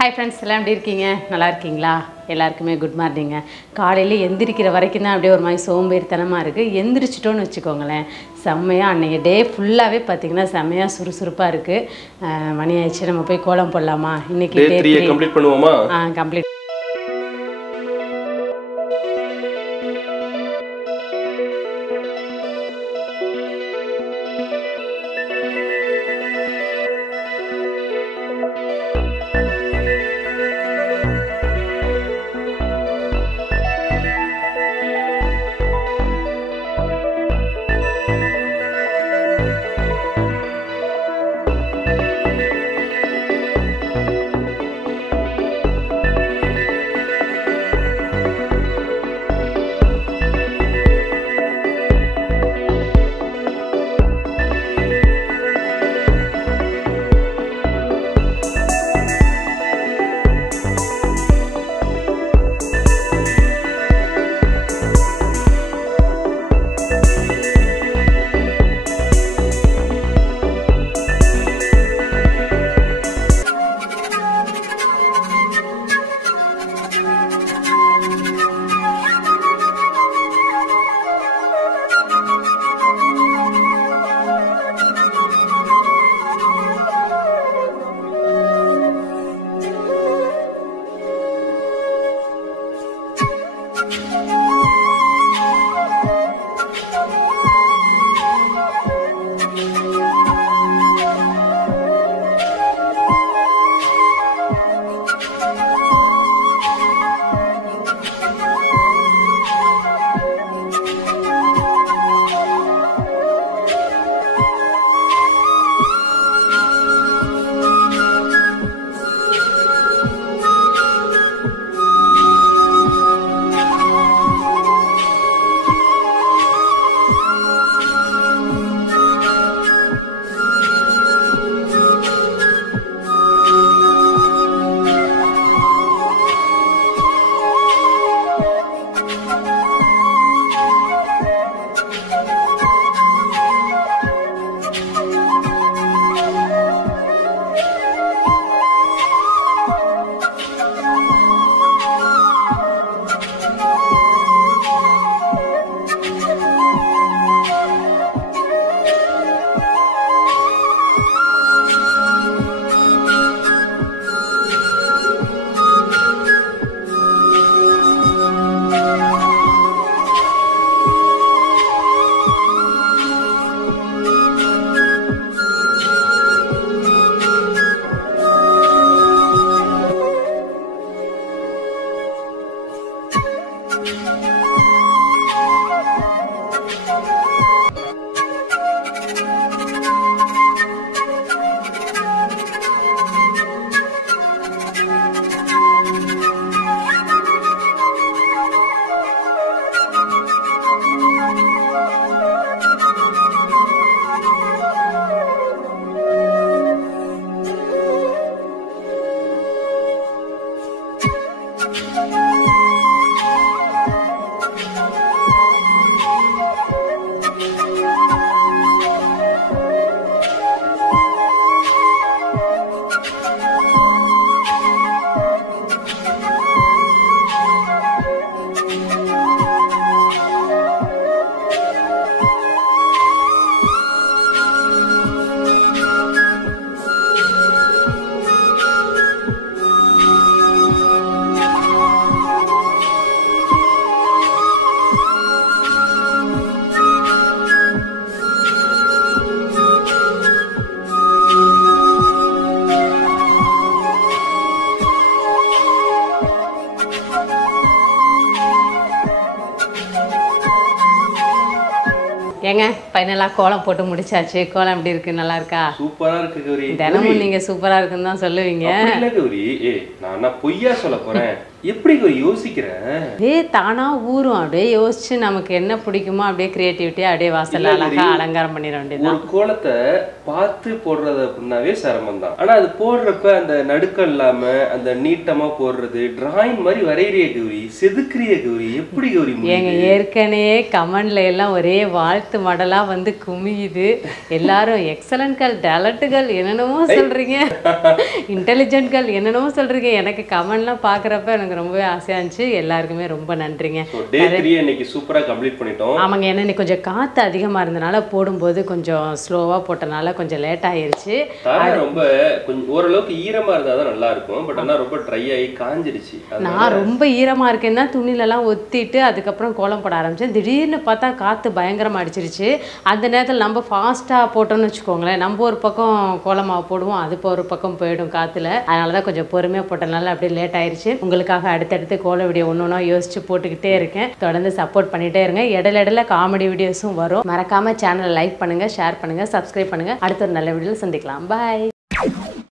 Hi friends, எல்லாம் எப்படி இருக்கீங்க? நல்லா இருக்கீங்களா? எல்லாருக்குமே குட் மார்னிங்க. காலையில் எந்திரிக்கிற வரைக்கும் தான் அப்படியே ஒரு மாதிரி சோம்பேறித்தனமாக இருக்குது. எந்திரிச்சிட்டோன்னு வச்சுக்கோங்களேன், செம்மையாக அன்றைக்கி டே ஃபுல்லாகவே பார்த்திங்கன்னா செம்மையாக சுறுசுறுப்பாக இருக்குது. மணி ஆயிடுச்சு, நம்ம போய் கோலம் போடலாமா? இன்றைக்கி டே 3 கம்ப்ளீட் பண்ணுவோமா? கம்ப்ளீட். ஏங்க, ஃபைனலாக கோலம் போட்டு முடிச்சாச்சு. கோலம் எப்படி இருக்கு? நல்லா இருக்கா? சூப்பரா இருக்கு கௌரி. தினமும் நீங்க சூப்பரா இருக்குன்னு தான் சொல்லுவீங்க. இல்ல கௌரி, நான் பொய்யா சொல்ல போறேன்? எப்படி கௌரி யோசிக்கிறேன்? தானா ஊரும். அப்படியே யோசிச்சு நமக்கு என்ன பிடிக்குமோ அப்படியே கிரியேட்டிவிட்டியா அப்படியே வாசல்ல அழகா அலங்காரம் பண்ணிட வேண்டியது. ஒரு கோலத்தை பார்த்து போடுறது அப்படின்னாவே சிரமம் தான். ஆனா அது போடுறப்ப அந்த நடுக்கம் இல்லாம அந்த நீட்டமா போடுறது, டிராயிங் மாதிரி வரைகிறிய கௌரி, செதுக்குறிய கௌரி, எப்படி கௌரி? ஏங்க, ஏற்கனவே கமெண்ட்ல எல்லாம் ஒரே வாழ்த்து காற்று மடலாக வந்து குமியுது. எல்லாரும் எக்ஸலன்ட்கள், டேலண்ட்டுகள் என்னென்னமோ சொல்கிறீங்க, இன்டெலிஜென்ட்கள் என்னென்னமோ சொல்கிறீங்க. எனக்கு கமெண்ட்லாம் பார்க்குறப்ப எனக்கு ரொம்பவே ஆசையாக இருந்துச்சு. எல்லாருக்குமே ரொம்ப நன்றிங்க. டே 3 இன்னைக்கு சூப்பராக கம்ப்ளீட் பண்ணிட்டோம். ஆமாங்க, ஏன்னா இன்னைக்கு கொஞ்சம் காற்று அதிகமாக இருந்தனால போடும்போது கொஞ்சம் ஸ்லோவாக போட்டனால கொஞ்சம் லேட் ஆயிருச்சு. ரொம்ப கொஞ்சம் ஓரளவுக்கு ஈரமாக இருந்தால் தான் நல்லா இருக்கும். பட் ஆனால் ரொம்ப ட்ரை ஆகி காஞ்சிடுச்சு. நான் ரொம்ப ஈரமாக இருக்கேன்னா துணிலெல்லாம் ஒத்திட்டு அதுக்கப்புறம் கோலம் போட ஆரம்பித்தேன். திடீர்னு பார்த்தா காற்று பயங்கரமாக அடிச்சிருச்சு. அந்த நேரத்தில் நம்ம ஃபாஸ்ட்டாக போட்டோம்னு வச்சுக்கோங்களேன், நம்ம ஒரு பக்கம் கோலமாவை போடுவோம், அது இப்போ ஒரு பக்கம் போயிடும் காற்றுல. அதனால தான் கொஞ்சம் பொறுமையாக போட்டனால அப்படியே லேட் ஆயிடுச்சு. உங்களுக்காக அடுத்தடுத்து கோல வீடியோ ஒன்று ஒன்றா யோசிச்சு போட்டுக்கிட்டே இருக்கேன். தொடர்ந்து சப்போர்ட் பண்ணிகிட்டே இருங்க. இடையில காமெடி வீடியோஸும் வரும். மறக்காமல் சேனலை லைக் பண்ணுங்கள், ஷேர் பண்ணுங்கள், சப்ஸ்கிரைப் பண்ணுங்கள். அடுத்த ஒரு நல்ல வீடியோவில் சந்திக்கலாம். பாய்.